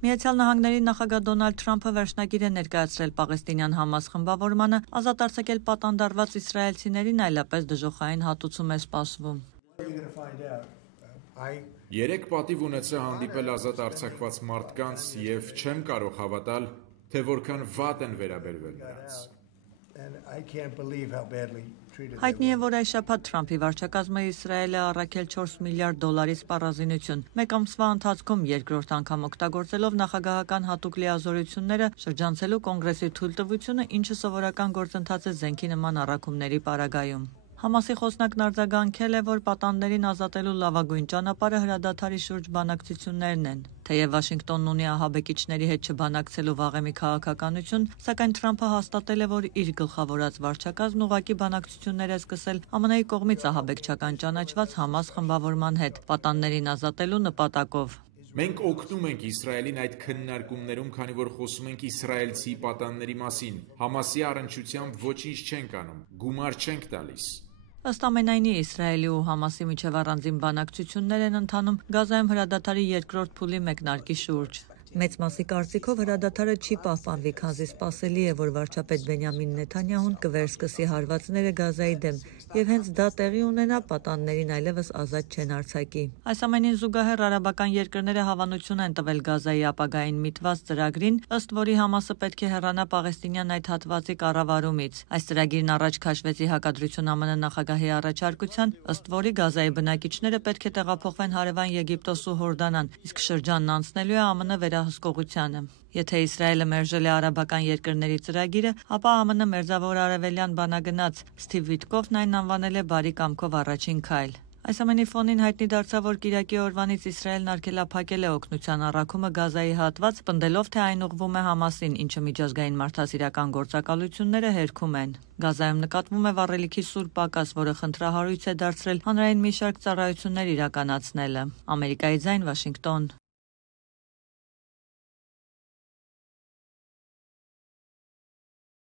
Միացյալ Նահանգների նախագահ Դոնալդ Թրամփը վերջնագիր է ներկայացրել Պաղեստինյան Համաս խմբավորմանը, ազատ արձակել պատանդարված իսրայելցիներին այլապես դժոխային հատուցում է սպասվում։ Երեք պատիվ ունեցա հանդիպել ազատ արձակված մարդկանց և չեմ կարող հավատալ, թե որքան վատ են վերաբերվել նրանց։ Հայտնի է, որ այս շաբաթ Թրամփի վարչակազմը Իսրայել է առաքել $4 միլիարդ սպառազինություն։ Մեկ ամսվա ընթացքում երկրորդ անգամ օգտագործելով նախագահական հատուկ լիազորությունները շրջանցելու կոնգրեսի թույլտվությունը, ինչը սովորական գործընթաց է զենքի նման առաքումների պարագայում։ Համասի խոսնակն արձագանքել է, որ պատանդներին ազատելու լավագույն ճանապարհը հրադադարի շուրջ բանակցություններն են։ Թեև Վաշինգտոնն ունի ահաբեկիչների հետ չբանակցելու վաղեմի քաղաքականություն, սակայն Թրամփը հաստատել է, որ իր գլխավորած վարչակազմն ուղղակի բանակցություններ է սկսել ԱՄՆ-ի կողմից ահաբեկչական ճանաչված Համաս խմբավորման հետ, պատանդներին ազատելու նպատակով։ Մենք օգնում ենք Իսրայելին այդ քննարկումներում, քանի որ խոսում ենք իսրայելցի պատանդների մասին։ Համասի առնչությամբ ոչինչ չենք անում, գումար չենք տալիս։ Ըստ ամենայնի, Իսրայելի ու Համասի միջև առանձին բանակցություններ են ընթանում Գազայում հրադադարի երկրորդ փուլի մեկնարկի շուրջ։ Մեծ մասի կարծիքով հրադադարը չի պահպանվի, քանզի սպասելի է, որ վարչապետ Բենյամին Նեթանյահուն կվերսկսի հարվածները Գազայի դեմ, եւ հենց դա տեղի ունենա, պատանդներին այլևս ազատ չեն արձակի։ Այս ամենին զուգահեռ արաբական երկրները հավանություն են տվել Գազայի ապագային միտված ծրագրին, ըստ որի Համասը պետք է հեռանա Պաղեստինյան այդ հատվածի կառավարումից։ Այս ծրագիրն առաջ քաշվեց ի հակադրություն ԱՄՆ նախագահի առաջարկության, ըստ որի Գազայի բնակիչները պետք է տեղափոխվեն հարևան Եգիպտոս ու Հորդանան, իսկ շրջանն անցնելու է ԱՄՆ վերահսկողությանը։ Եթե Իսրայելը մերժել է արաբական երկրների ծրագիրը, ապա ԱՄՆ մերձավոր արևելյան բանագնաց Սթիվ Վիտկոֆն այն անվանել է բարի կամքով առաջին քայլ։ Այս ամենի ֆոնին հայտնի դարձավ, որ կիրակի օրվանից Իսրայելն արգելափակել է օգնության առաքումը Գազայի հատված, պնդելով, թե այն ուղղվում է Համասին, ինչը միջազգային մարդասիրական գործակալությունները հերքում են։ Գազայում նկատվում է վառելիքի սուր պակաս, որը խնդրահարույց է դարձրել հանրային մի շարք ծառայություններ իրականացնելը։ Ամերիկայի ձայն, Վաշինգտոն։